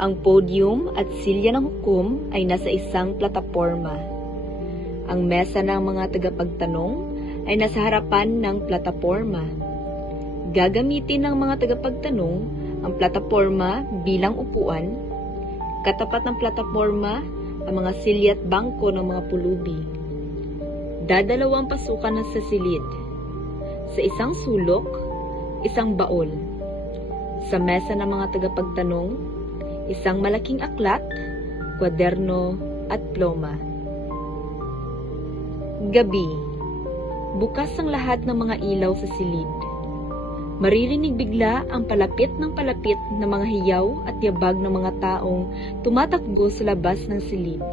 Ang podium at silya ng hukom ay nasa isang plataporma. Ang mesa ng mga tagapagtanong ay nasa harapan ng plataporma. Gagamitin ng mga tagapagtanong ang plataporma bilang upuan. Katapat ng plataporma ang mga silya at bangko ng mga pulubi. Dadalawang pasukan sa silid. Sa isang sulok, isang baol. Sa mesa ng mga tagapagtanong, isang malaking aklat, kwaderno at ploma. Gabi. Bukas ang lahat ng mga ilaw sa silid. Maririnig bigla ang palapit ng mga hiyaw at yabag ng mga taong tumatakbo sa labas ng silid.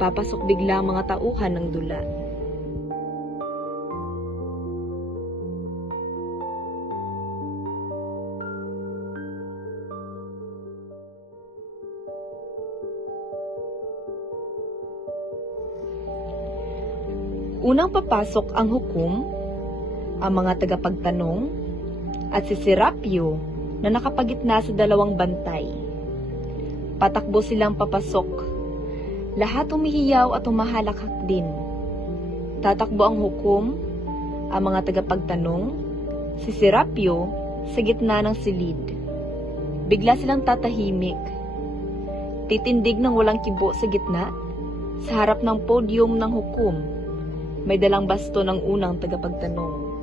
Papasok bigla ang mga tauhan ng dula. Unang papasok ang hukom, ang mga tagapagtanong, at si Serapio na nakapagitna sa dalawang bantay. Patakbo silang papasok. Lahat umihiyaw at umahalakhak din. Tatakbo ang hukom, ang mga tagapagtanong, si Serapio sa gitna ng silid. Bigla silang tatahimik. Titindig ng walang kibo sa gitna, sa harap ng podium ng hukom. May dalang basto ng unang tagapagtanong.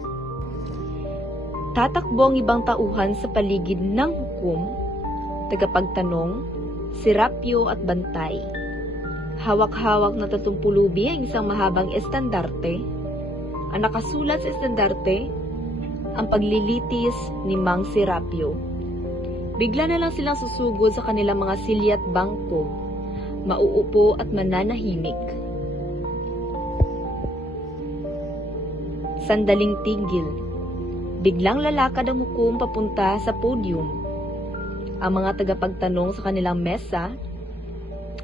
Tatakbo ang ibang tauhan sa paligid ng hukom, tagapagtanong, Serapio at bantay. Hawak-hawak na tatumpulubi ang isang mahabang estandarte. Ang nakasulat sa estandarte, ang paglilitis ni Mang Serapio. Bigla na lang silang susugod sa kanilang mga silya at bangko, mauupo at mananahimik. Sandaling tigil. Biglang lalakad ang hukom papunta sa podium. Ang mga tagapagtanong sa kanilang mesa,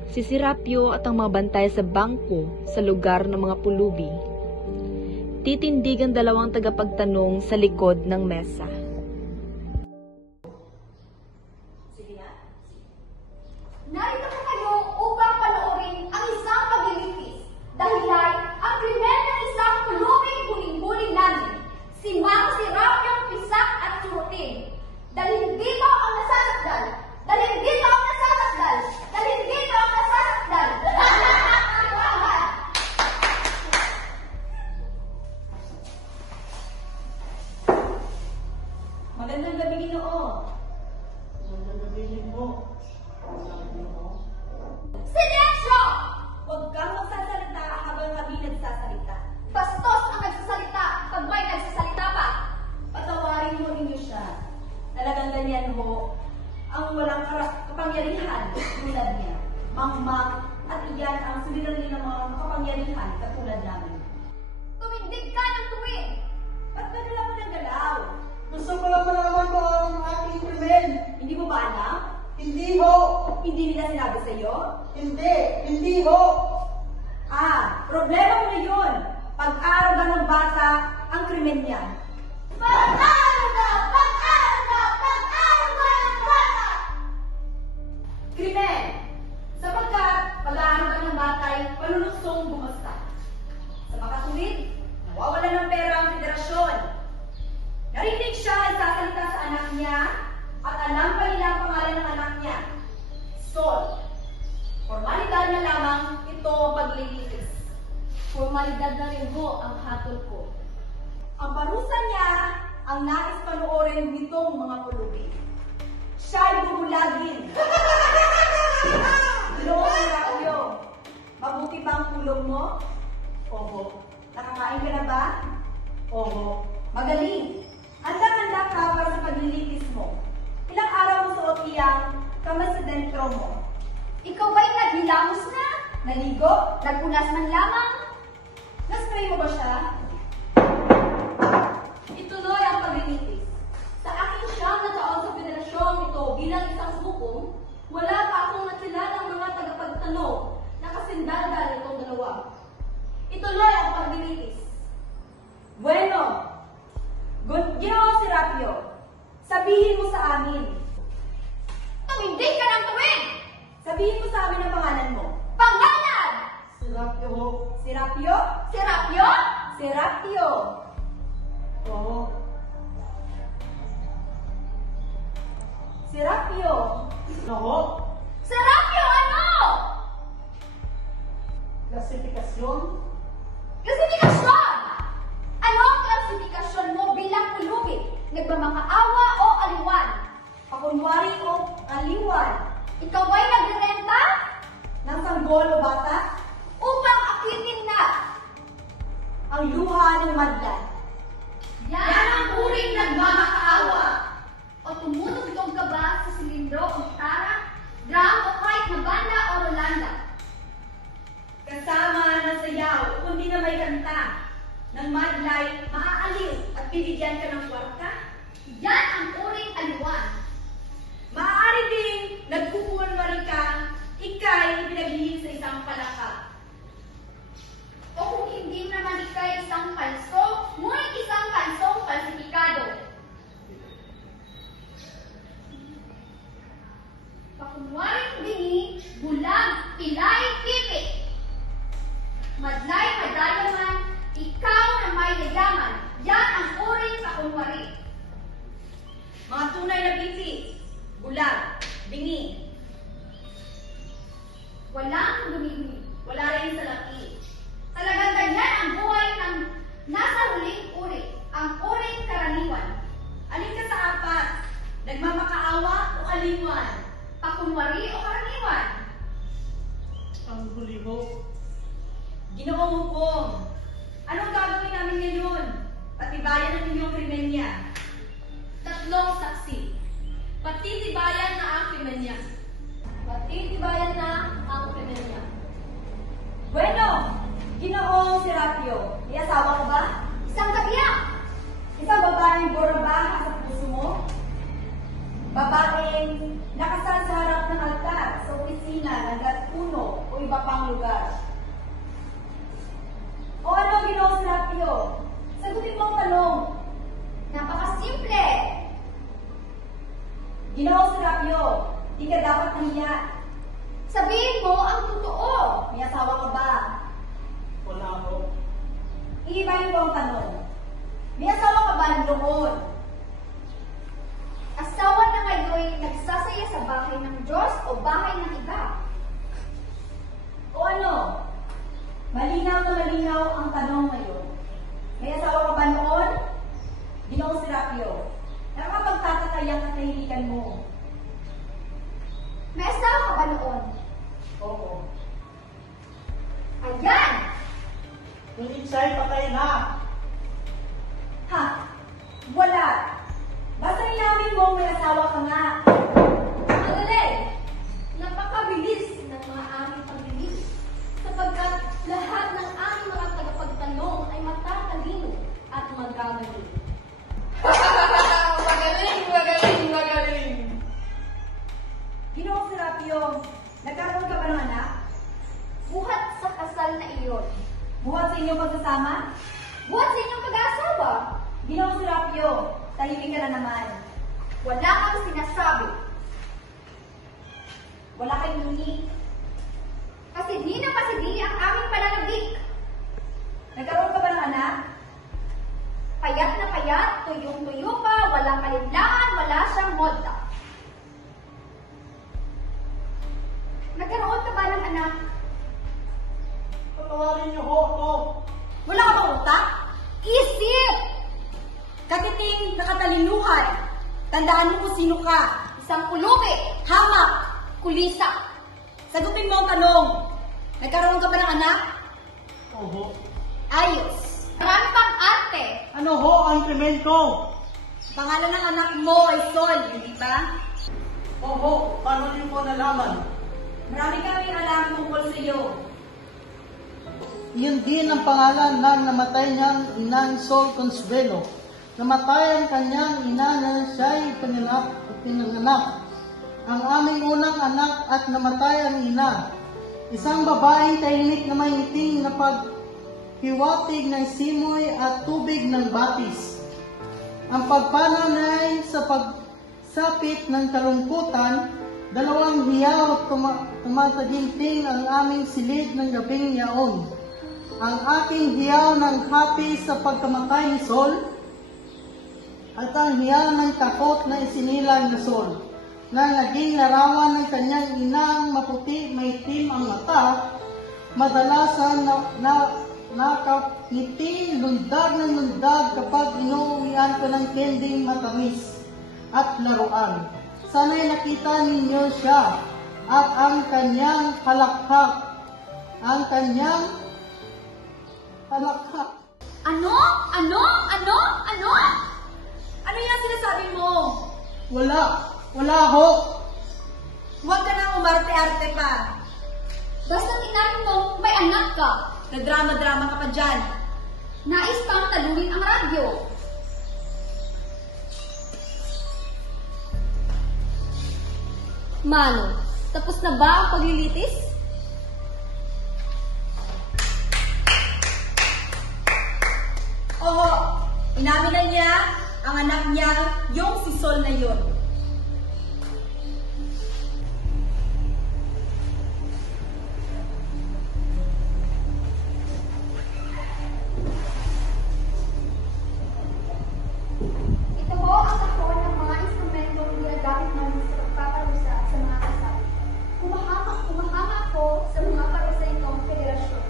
si Serapio at ang mga bantay sa bangko sa lugar ng mga pulubi. Titindig ang dalawang tagapagtanong sa likod ng mesa. Narito po kayo upang panoorin ang isang paglilitis. Dahilan ang krimen ng isang pulubing huling-huling namin, si Mang Serapio Pisak at Surutin. Dalhin dito ang nasasakdal! Dalhin dito ang nasasakdal! Dalhin dito ang nasasakdal! Magandang gabi, Ginoo. Magandang gabi mo. Silensyo! Huwag kang magsasalita habang kami nagsasalita. Bastos ang nagsasalita pag may nagsasalita pa. Patawarin mo ninyo siya. Talagang ganyan ho, ang walang kapangyarihan tulad niya. Mangmang at iyan ang suliranin ng mga kapangyarihan katulad namin. Tumindig ka ng tuwid. Ba't nagala mo ng galaw? Gusto ko lang malaman ko ang aking krimen. Hindi mo ba alam? Hindi ho! Hindi nila sinabi sa iyo? Hindi ho! Problema mo na yun. Pag-aaruga ng bata ang krimen niya. Pag-aaruga! Pag-aaruga! Pag-aaruga ng bata! Krimen! Sapagkat pag-aaruga ng bata ay panuluksong bumasta. Sa makatuwid, nawawala ng pera ang federasyon. Narinig siya ay sasalita sa anak niya at alam pa nila ang pangalan ng anak niya. Sol. Formalidad na lamang ito ang paglilitis. Formalidad na rin ho ang hatol ko. Ang parusa niya ang nais panoorin nitong mga pulubi. Siya ay bubulagin. Lord, Serapio, mabuti ba ang tulog mo? Oho. Nakakain ka na ba? Oho. Magaling. Handa-handa ka para sa paglilitis mo. Ilang araw mo suot iyang kamay sa dentro mo. Ikaw ba'y naghilamos na? Naligo? Nagpunas man lamang? Naspray mo ba siya? Ituloy ang paglilitis. Sa aking siyang na taon sa federasyong ito bilang isang hukom, wala pa akong nakilalang mga tagapagtanong na kasindaldal itong dalawa. Ituloy ang paglilitis. Bueno, Ginoong Serapio, sabihin mo sa amin. Tumindig ka ng Serapio! Ano ho? Serapio, ano? Klasifikasyon? Klasifikasyon! Ano ang klasifikasyon mo bilang pulubi? Nagmamakaawa o aliwan? Pakunwari o aliwan? Ikaw ba'y nagrerenta? Ng sanggol o bata? Upang akitin na. Ang luha ng madlan. Yan ang uring nagmamakaawa. O tumutugtog ka ba sa silindro o gitara, drum o kahit na banda o rolanda? Kasama ng sayaw, kundi na may kanta. Ng madlay, maaaliw at binigyan ka ng kwarta. Yan ang uring aliwan. Maaari ding nagkukunwari ka, ikay pinaghihing sa isang palaka. O kung hindi naman ikay isang palso, ngunit isang palsong falsifikado. Pakunwaring bini, bulag, pilay, pipit. Madlay, madayaman, ikaw na may yayaman. Yan ang uring pakunwari. Mga tunay na biti, bulag, bingi, Walang dumimi. wala rin sa laki. Talagang ganyan ang buhay ng nasa huling uri, ang uring karaniwan. Alin ka sa apat? Nagmamakaawa o aliwan? Pakunwari o karaniwan. Ang huli ho? Ginoong hukom. Anong gagawin namin ngayon? Patibayan ang inyong krimenya. Tatlong saksi. Patitibayan na ang krimenya. Patitibayan na ang krimenya. Bueno, Ginoong Serapio, may asawa ka ba? Isang gabiyak. Isang babaeng borabaha sa puso mo? Babaeng nakasal sa harap ng altar, sa opisina, ng gatpuno o iba pang lugar. O ano, Ginoong Serapio? Sagutin mo ang tanong. Napakasimple. Ginoong Serapio, di ka dapat nahiya. Sabihin mo ang totoo. May asawa ka ba? Wala ho. Iibahin ko ang tanong. May asawa ka ba noon? Asawa na ngayon nagsasaya sa bahay ng Diyos o bahay ng iba. O ano? Malinaw na malinaw ang tanong ngayon. May asawa ka ba noon? Ginoong Serapio, nakapagtatatay ang katahilikan mo. May asawa ka ba noon? Oo. Ayan! Ngunit siya'y patay na. Ha? Wala. Basta inamin mo may asawa ka nga. Magaling! Napakabilis ng mga aming paglilis sapagkat lahat ng aming mga tagapagtanong ay matatalino at magagaling. Magaling! Ginoong Serapio, nagkaroon ka ba ng anak? Buhat sa kasal na iyon. Buhat sa inyong pagsasama? Buhat sa inyong pag-aasawa. Ginoong Serapio, tahimik ka na naman. Wala kang sinasabi. Wala kang nuni. Kasi di na pasidili ang aming pananabik. Nagkaroon ka ba ng anak? Payat na payat, tuyong-tuyo pa, walang kalinlaan, wala siyang modda. Nagkaroon ka ba ng anak? Patawarin niyo ho ako. Wala ka bang utak? Isip! Katiting nakatalinuhan. Tandaan mo kung sino ka. Isang pulubi, Hamak! kulisa. Sagutin mo ang tanong. Nagkaroon ka ba ng anak? Oho. Ayos. Marami pang arte. Ano ho ang krimen ko? Pangalan ng anak mo ay Sol, hindi ba? Oho, paano niyo po nalaman? Marami kami alam tungkol sa iyo. Iyon din ang pangalan ng namatay niyang inang Sol Consuelo. Namatay ang kanyang ina na siya'y pinanganak. Ang aming unang anak at namatay ang ina. Isang babaeng tahimik na may ngiting na paghiwatig ng simoy at tubig ng batis. Ang pagpananay sa pagsapit ng kalungkutan, dalawang hiyaw at tumataginting ang aming silid ng gabing yaon. Ang aking hiyaw ng happy sa pagkamatay ni Sol, at ang hiyaw ng takot na isinilang na Sol. na naging larawan ng kanyang inang maputi maitim ang mata, madalasan nakangiti lundag ng lundag kapag inuuwian ko ng kending matamis at laruan. Sana'y nakita ninyo siya at ang kanyang halakhak. Ang kanyang halakhak. Ano? Ano? Ano? Ano? Ano yung sinasabi mo? Wala ho. Huwag ka nang umarte-arte pa. Basta tinanin mo, may anak ka. Nadrama-drama ka pa dyan. Nais pang talunin ang radyo. Mano, tapos na ba ang paglilitis? Oo, inamin na niya ang anak niya, yung si Sol na yun. Ito po ang takon ng mga instrumentong ginagamit namin sa pagpaparusa sa mga kasal. Humahanga po sa mga parusa itong federasyon.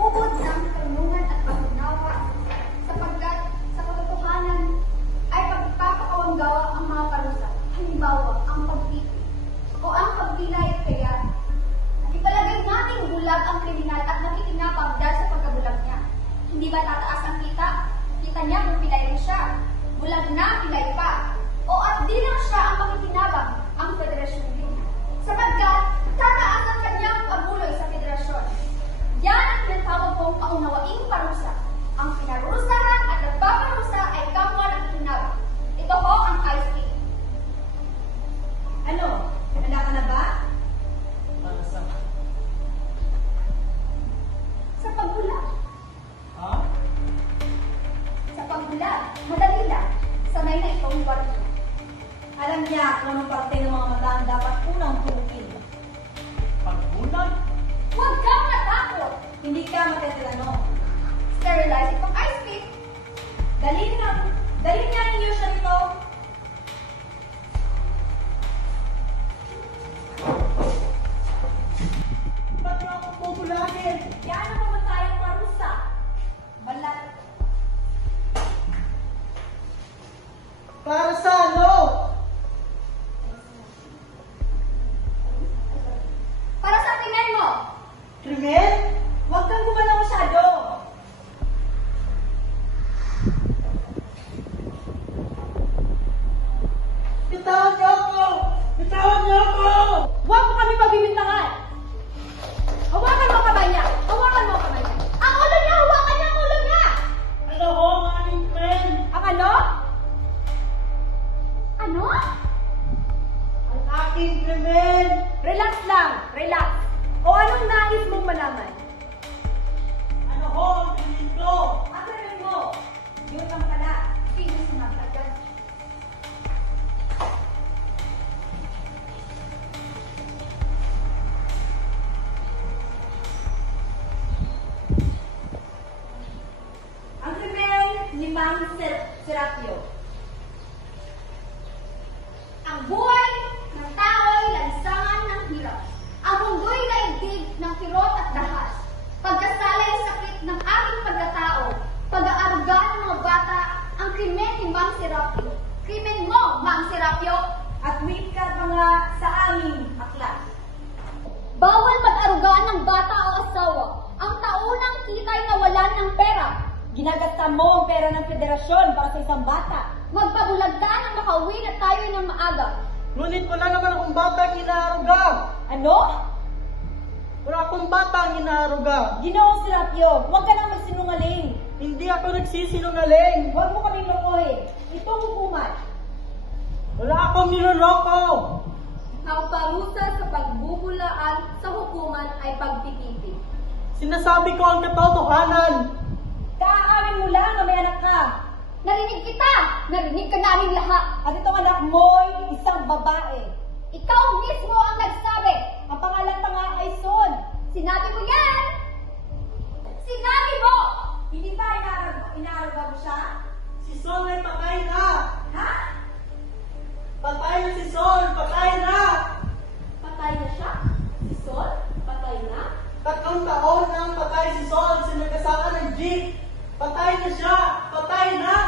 Ubod ng karunungan at pag-unawa sapagkat sa katotohanan ay pagpapakawanggawa ang mga parusa. Halimbawa, ang pagtipid o ang pagpilay kaya ipalagay nating bulag ang kriminal at nakikinapang dahil sa pagkabulag niya. Hindi ba tataas ang kita? Kita niya kung pilay rin siya. Bulag na, pilay pa. O at di lang siya ang makikinabang ang federasyon din. Sapagkat tataas ang kanyang pabuloy sa federasyon. Yan ang tinatawag kong paunawaing parusa. Ang pinarusahan at nagpaparusa ay kapwa nakikinabang. Ito ho ang IC. Ano? Handa ka na ba? Para sa... Sa pagbulag. Ha? Sa pagbulag. Madali lang. Sanay na itong warning. Alam niya kung anong parte ng mga mata ang dapat unang tukin. Pagbulag? Huwag kang matakot. Hindi ka matetanong. Sterilize itong ice pick. Dali niya ninyo siya rito. Ba't niyo ako bubulagin? Yan ang mamatayang parusa. Balat. Para sa ano? Para sa tingin mo. Krimen? Huwag kang gumalaw masyado. Bitawan niyo ako! Bitawan niyo ako! Huwag mo kami pagbibintangan. Hawakan mo ang kamay niya. Hawakan mo ang kamay niya. Ang ulo niya! Hawakan niya ang ulo niya! Ano ho, ang aking friend? Ang ano? Ano? Ang aking krimen! Relax lang. Relax. O anong nais mong malaman? Ano ho, ang krimen ko? Ang sabihin mo, yun ang pala. Sino sinabi agad? Ang krimen ni Mang Serapio. Ang buhay ng tao'y lansangan ng hirap. Ang mundo'y daigdig ng kirot at dahas. Pagkasalay sakit ng aking pagkatao, pag-aaruga ng mga bata, ang krimen ni Mang Serapio. Krimen mo, Mang Serapio! At wait ka pa nga sa aming aklat. Bawal mag-arugaan ng bata o asawa. Ang taunang kita'y nawalan ng pera. Ginagasta mo ang pera ng federasyon para sa isang bata. Magpabulag ka nang makauwi na tayo ng maaga. Ngunit wala naman akong batang inaaruga! Ano? Wala akong batang inaaruga! Ginoong Serapio, huwag ka nang magsinungaling. Hindi ako nagsisinungaling! Huwag mo kaming lokohin. Itong hukuman. Wala akong niloloko! Ang parusa sa pagbubulaan sa hukuman ay pagtitipid. Sinasabi ko ang katotohanan! Kaaamin mo lang na may anak ka. Narinig kita! Narinig ka namin lahat! At itong anak mo'y isang babae. Ikaw mismo ang nagsabi! Ang pangalan pa nga ay Sol. Sinabi mo yan! Sinabi mo! Hindi ba inaaruga mo siya? Si Sol ay patay na! Ha? Patay na si Sol! Patay na! Patay na siya? Si Sol? Patay na? 3 taon nang patay si Sol. Sinagkasama ng jeep. Patay na siya! Patay na!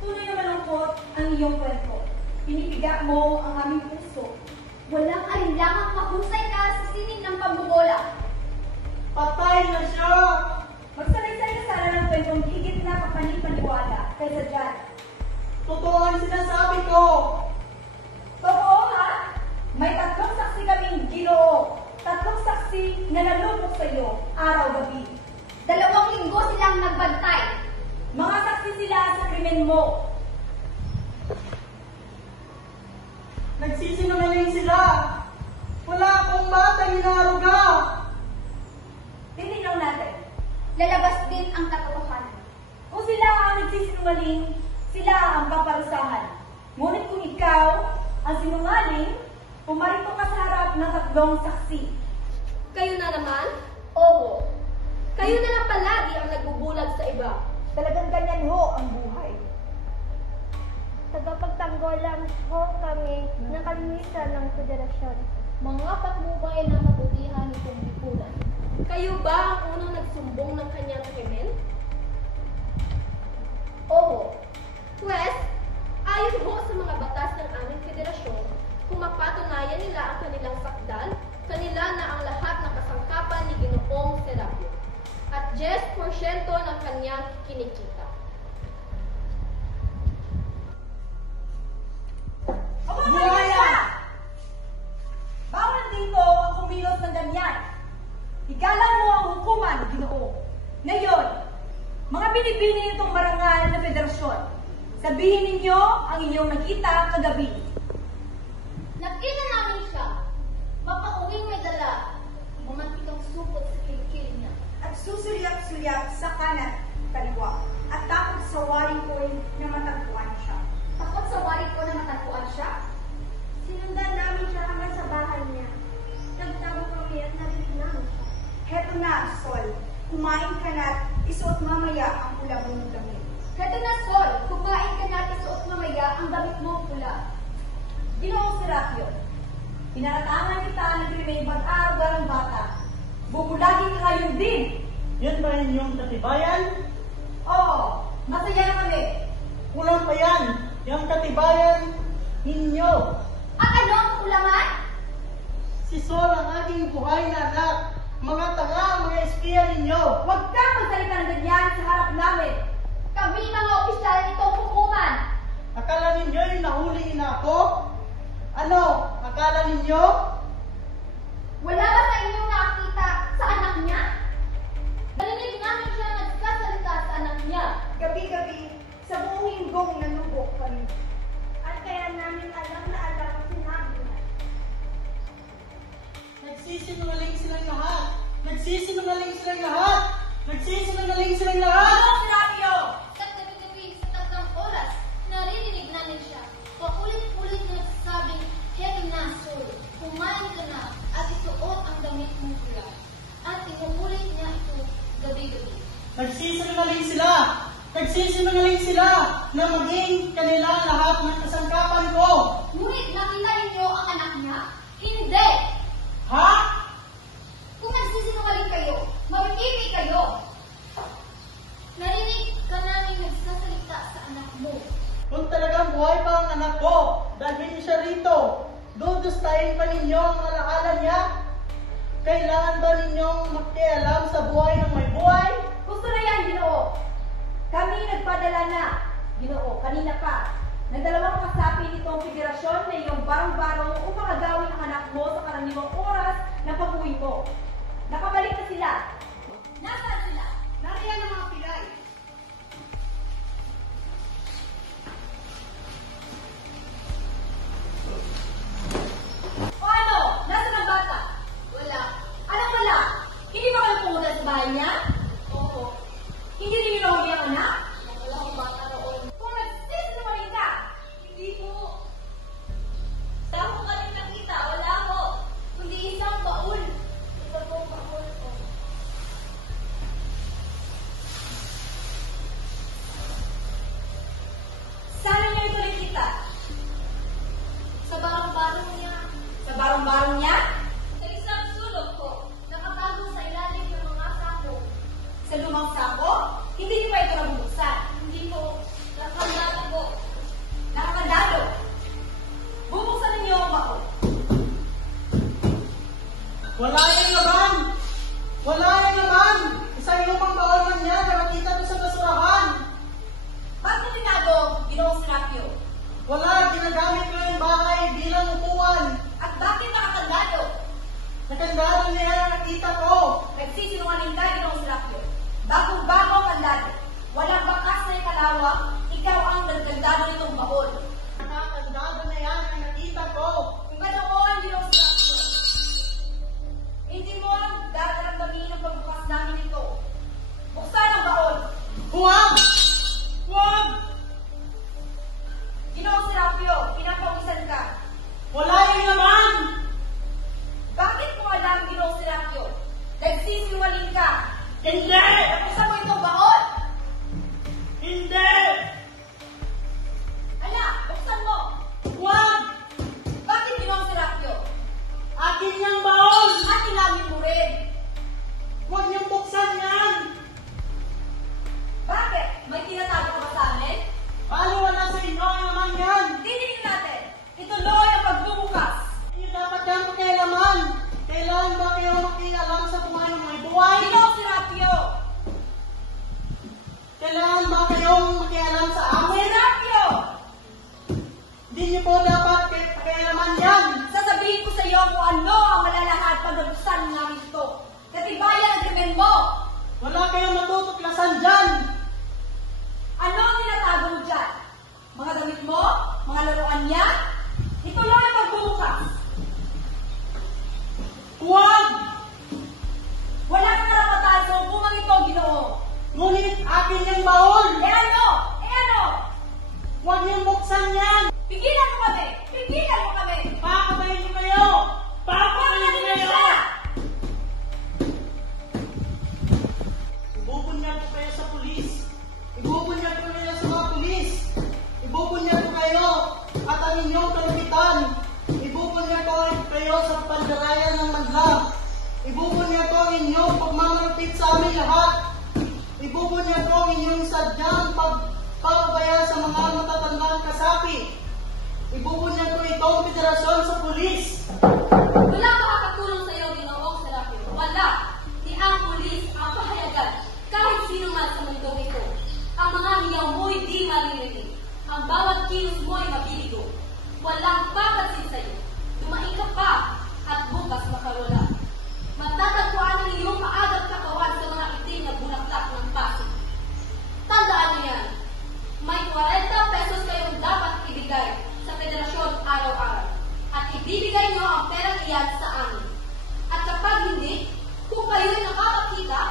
Tunay na malungkot ang iyong kwento. Pinipiga mo ang aming puso. Walang alinlangang mahusay ka sa sining ng pambobola. Patay na siya! Magsalaysay ka sana ng kwentong higit na kapanipaniwala kaysa dyan. Totoo ang sinasabi ko! Totoo ha? May 3 saksi kaming Ginoo. 3 saksi na nalubog sa iyo araw-gabi. 2 linggo silang nagbantay. Mga saksi sila sa krimen mo. Nagsisinungaling sila! Wala akong batang inaruga! Tininaw natin. Lalabas din ang katotohanan. Kung sila ang nagsisinungaling, sila ang paparusahan. Ngunit kung ikaw ang sinungaling, pumarito ka sa harap ng 3 saksi. Kayo na naman? Oo. Kayo na lang palagi ang nagbubulag sa iba. Talagang ganyan ho ang buhay. Tagapagtanggol lang ho kami ng kalinisan ng federasyon. Mga patnubay ng kabutihan nitong lipunan. Kayo ba ang unang nagsumbong ng kanyang krimen? Oo. Pwes, ayon ho sa mga batas ng aming federasyon, kung mapatunayan nila ang kanilang sakdal, kanila na ang lahat ng kasangkapan ni Ginoong Serapio at 10% ng kanyang kinikita. Buhaya! Bawal dito ang kumilos ng ganyan. Igalang mo ang hukuman, Ginoo. Ngayon, mga binibini nitong marangal na federasyon, sabihin ninyo ang inyong nakita kagabi. Nakita namin siya. Mapauwing may dala. Mga pitong supot sa kilikili niya. At susulyap-sulyap sa kanan, kaliwa, at takot sa waring ko'y na matagpuan siya. Takot sa wari ko na matagpuan siya. Sinundan namin siya hanggang sa bahay niya. Nagtago kami at narinig namin siya. Heto na, Sol, kumain ka na at isuot mamaya ang pula mong damit. Heto na, Sol. Kumain ka natin suot mamaya ang damit mo pula. Ginoong Serapio, pinaratangan kita ng krimen pag-aaruga ng bata. Bubulagin ka ngayon din. Yan ba inyong katibayan? Oo, masaya na kami. Kulang pa yan! Yung katibayan ninyo! At ano ang kulangan? Si Sol ang aking buhay na anak! Mga tanga, mga espiya ninyo! Huwag kang magsalita ng ganyan sa harap namin. Kami mga opisyal nitong hukuman. Akala ninyo'y nahuli na ako? Ano? Akala ninyo? Wala ba sa inyong nakakita sa anak niya? Narinig namin siya nagsasalita sa anak niya. Gabi-gabi, sa buong linggong nalubog kami. At kaya namin alam na alam ang sinabi niya. Nagsisinungaling silang lahat! Nagsisinungaling silang lahat! Nagsisinungaling silang lahat! Ginoong Serapio! Sa gabi-gabi sa 3 oras, naririnig namin siya. Paulit-ulit na nagsasabing, "Heto na, Sol, kumain ka na at isuot ang damit mong pula." At inuulit niya ito gabi-gabi. Nagsisinungaling sila! Nagsisinungaling sila na maging kanila lahat ng kasangkapan ko! Ngunit nakita ninyo ang anak niya? Hindi! Ha? Kung nagsisinungaling kayo, mabibigay kayo. Narinig ka namin nagsasalita sa anak mo. Kung talagang buhay pa ang anak ko, dalhin siya rito. Dudustahin pa ninyo ang alaala niya? Kailangan ba ninyong makialam sa buhay ng may buhay? Gusto na yan, Ginoo. Kami nagpadala na, Ginoo, kanina pa, ng 2 kasapi nitong federasyon na iyong barong-barong upang agawin ang anak mo sa karaniwang oras ng pag-uwi mo. Nakabalik na sila. Nasaan sila? Nariyan ang mga pilay. O ano? Nasaan ang bata? Wala. Anong wala? Hindi ba kayo pumunta sa bahay niya? Oo. Hindi rin nahuli ang anak? Wala akong bata roon. Kung nagsisinungaling ka, Hindi po. Wala akong kanyang nakita. Wala ako. Kundi isang baul. Ito po ang baul ko. nakita ko. Nagsisinungaling ka, Ginoong Serapio. Bagong-bago ang dati. Walang bakas na ikalawang, ikaw ang nagdagdago nitong baon. Nakakandado na yan ang nakita ko. Kung ganoon, Ginoong Serapio, hindi mo dadaramdamin ang pagbukas namin ito. Buksan ang baon. Huwag! Huwag! Ginoong Serapio, pinapawisan ka. Wala yung laman! Bakit mo alam, Ginoong Serapio? Nagsisinungaling ka. Hindi! Buksan mo itong baon. Hindi! Ala, buksan mo. Huwag! Bakit, Ginoong Serapio? Akin yung baon! Atin namin mo rin. Huwag niyong buksan yan! Bakit? May tinatago ka ba sa amin? Bali wala sa inyo ang laman yan! Titingin natin. Ituloy ang pagbubukas. Hindi dapat yan pakialaman! Kailan ba kayo makialam sa buhay ng mga buhay? Ginoong Serapio! Kailangan ba kayong makialam sa amin? Serapio! Hindi niyo po dapat pakialaman yan! Sasabihin ko sa iyo kung ano ang malalahad pag nabuksan namin ito. Katibayan ang krimen mo! Wala kayong matutuklasan dyan! Ano ang tinatago mo dyan? Mga damit mo? Mga laruan niya? Ituloy ang pagbubukas. Huwag! Wala kang karapatan sa hukumang ito, Ginoo. Ngunit akin yung baon! Eh ano? Eh ano? Huwag niyong buksan yan! Pigilan mo kami! Pigilan mo kami! Pakatayin niyo kayo! Pakatayin niyo kayo! siya! Ibubunyag ko kayo sa pulis! Ibubunyag ko kayo sa mga pulis! Ibubunyag ko kayo at ang inyong kalupitan! Ibubunyag ko kayo sa pandarayan ng madlang! Ibubunyag ko ang inyong pagmamalupit sa amin lahat! Ibubunyag ko ang inyong sadyang pagpapabaya sa mga matatandang kasapi! Ibubunyag ko itong federasyon sa pulis! Wala makakatulong sa iyo, Ginoong Serapio. Wala. Ni ang pulis ang pahayagan. Kahit sino man sa mundong ito. Ang mga hiyaw mo'y di maririnig. Ang bawat kilos mo'y mabibigo. Walang papansin sa iyo. Dumaing ka pa at bukas makawala. Matatagpuan ang iyong maagang katawan sa mga itim na bulaklak ng pasig. Tandaan niyo yan. May 40 pesos kayong dapat ibigay sa federasyon araw-araw. At ibibigay niyo ang perang iyan sa amin. At kapag hindi, kung kayo'y nakakakita,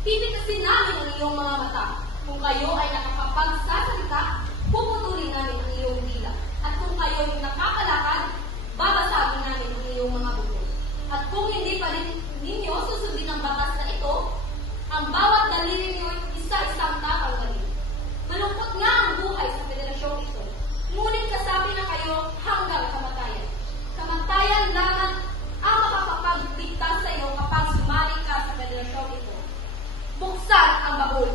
pipitasin namin ang iyong mga mata. Kung kayo ay nakakapagsasalita, puputulin namin ang iyong dila. At kung kayo'y nakakalakad, babasagin namin ang iyong mga buto. At kung hindi pa rin ninyo susundin ang batas na ito, ang bawat daliri niyo isa-isang tatanggalin. Malungkot nga ang buhay sa federasyong ito. Ngunit kasabi na kayo hanggang kamatayan. Kamatayan lamang ang makakapagligtas sa iyo kapag sumali ka sa federasyong ito. Buksan ang baon.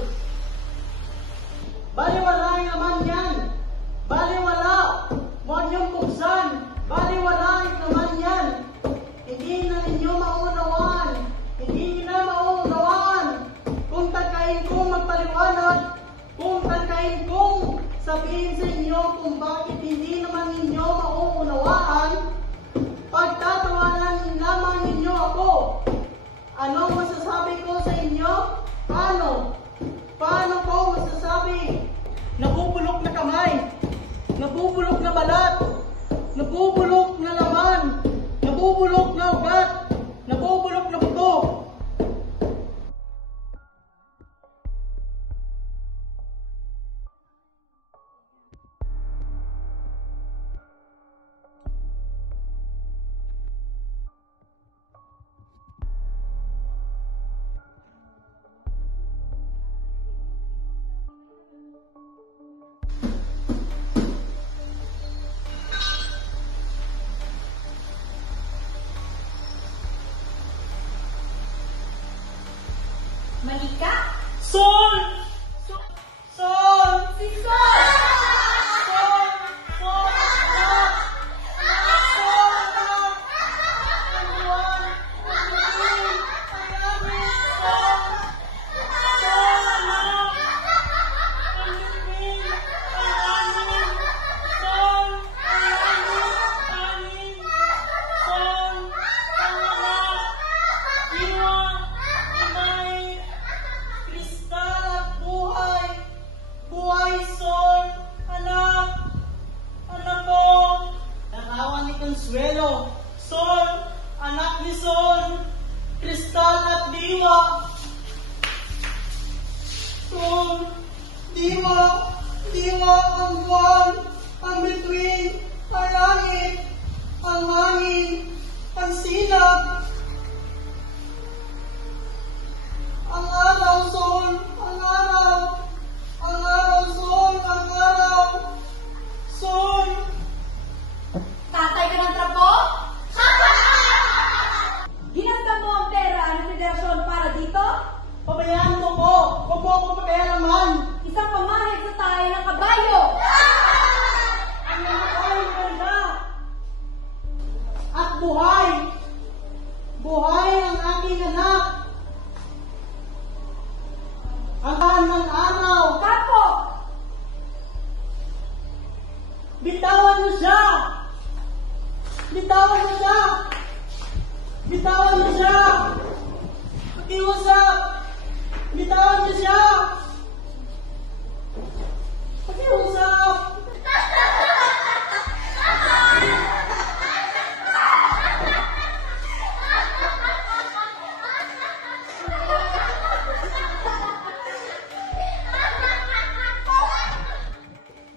Baliwala yung laman yan! Baliwala! Huwag niyong buksan! Baliwala yung laman yan! Hindi na ninyo maunawaan! Hindi niyo na maunawaan! Kung tagkain kong magpaliwanag, kung tagkain kong sabihin sa inyo kung bakit hindi naman ninyo mauunawaan, pagtatawanan lamang ninyo ako. Anong masasabi ko sa inyo? Paano? Paano ko masasabi? Nabubulok na kamay, nabubulok na balat, nabubulok na laman, nabubulok na ugat, nabubulok na buto. Consuelo, Sol, anak ni Sol, Kristal at Diwa. Sol, Diwa, Diwa ang buwan, ang bituin, ang langit, ang hangin, ang sinag, ang araw, Sol, ang araw, ang araw, Sol, ang araw, Sol. Tatay ka ng trapo? Ginasta mo ang pera ng federasyon para dito? Pabayaan mo ko! Huwag mo ako pabayaan! Isang pamahid sa tayo ng kabayo! Ang ay ganda! At buhay! Buhay ang aking anak! Ang ng araw! Kapo! Bitawan mo siya! Bitawan mo siya! Bitawan mo siya! Pakiusap! Bitawan mo siya! Pakiusap!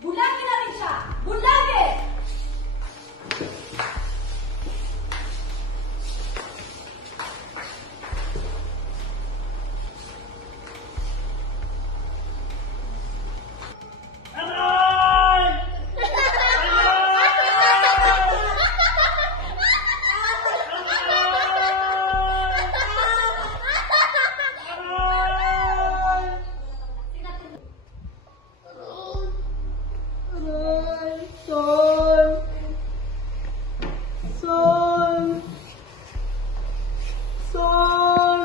Bulagin na rin siya! Bulagin! Aray! Sol! Sol! Sol!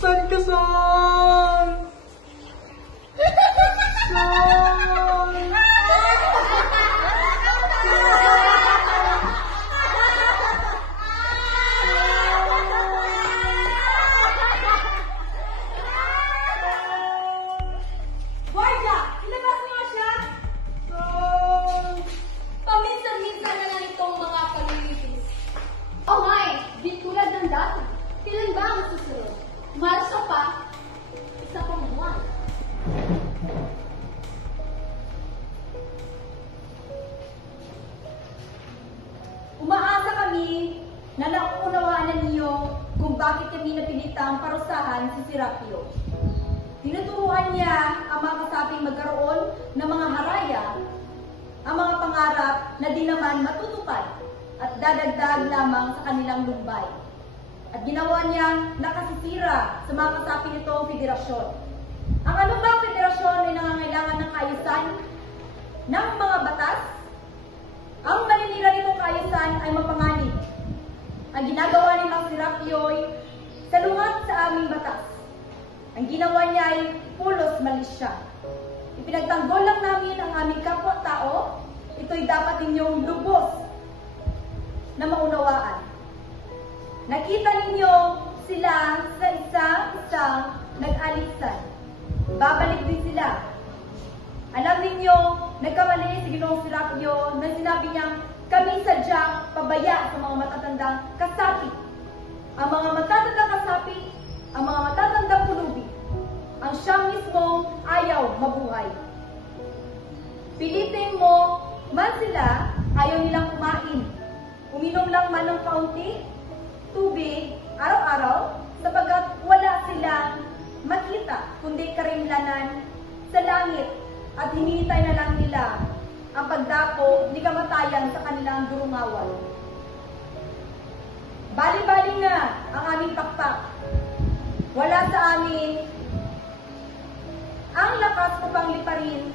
Saan ka, Sol? Sol! Guardia! Ilabas niyo siya! Sol! Paminsan-minsan na lang itong mga paglilitis. Oh my, di tulad ng dati. Kailan ba ang susunod? Marso pa, isa pang buwan. Umaasa kami na nauunawaan na ninyo kung bakit kami napilitang parusahan si Serapio. Tinuturuan niya ang mga kasaping magkaroon ng mga haraya, ang mga pangarap na di naman matutupad at dadagdag lamang sa kanilang lumbay. At ginawa niyang nakasisira sa mga kasapi nitong federasyon. Ang anumang federasyon ay nangangailangan ng kaayusan ng mga batas. Ang maninira nitong kaayusan ay mapanganib. Ang ginagawa ni Mang Serapio ay salungat sa aming batas. Ang ginawa niya ay pulos malisya. Ipinagtanggol lang namin ang aming kapwa-tao. Ito'y dapat ninyong lubos na maunawaan. Nakita ninyo sila sa isang nag-alisan. Babalik din sila. Alam ninyo, nagkamali si Ginoong Serapio na sinabi niyang kami sadyang pabaya sa mga matatandang kasapi. Ang mga matatandang kasapi, ang mga matatandang pulubi, ang siyang mismong ayaw mabuhay. Pilitin mo man sila, ayaw nilang kumain. Uminom lang man ng kaunti, tubig, araw-araw, sapagat wala silang makita, kundi karimlanan sa langit at hinihintay na lang nila ang pagdako ni kamatayan sa kanilang durungawan. Bali-bali na ang aming pakpak. Wala sa amin ang lakas upang liparin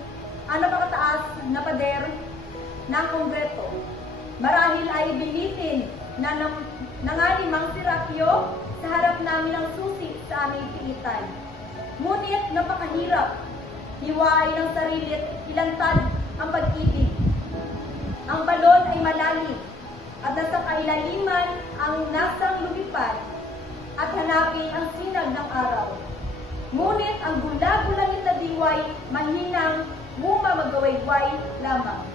ang napakataas na pader ng Kongreso. Marahil ay bilitin na nanganimang Serapio sa harap namin ang susi sa aming pilitan. Ngunit napakahirap, hiwain ng sarili at ilantad ang pag-ibig. Ang balon ay malalim at nasa kailaliman ang nasang lumipad at hanapin ang sinag ng araw. Ngunit ang gula-gulangit na diway, mahinang, mumamagawayway lamang.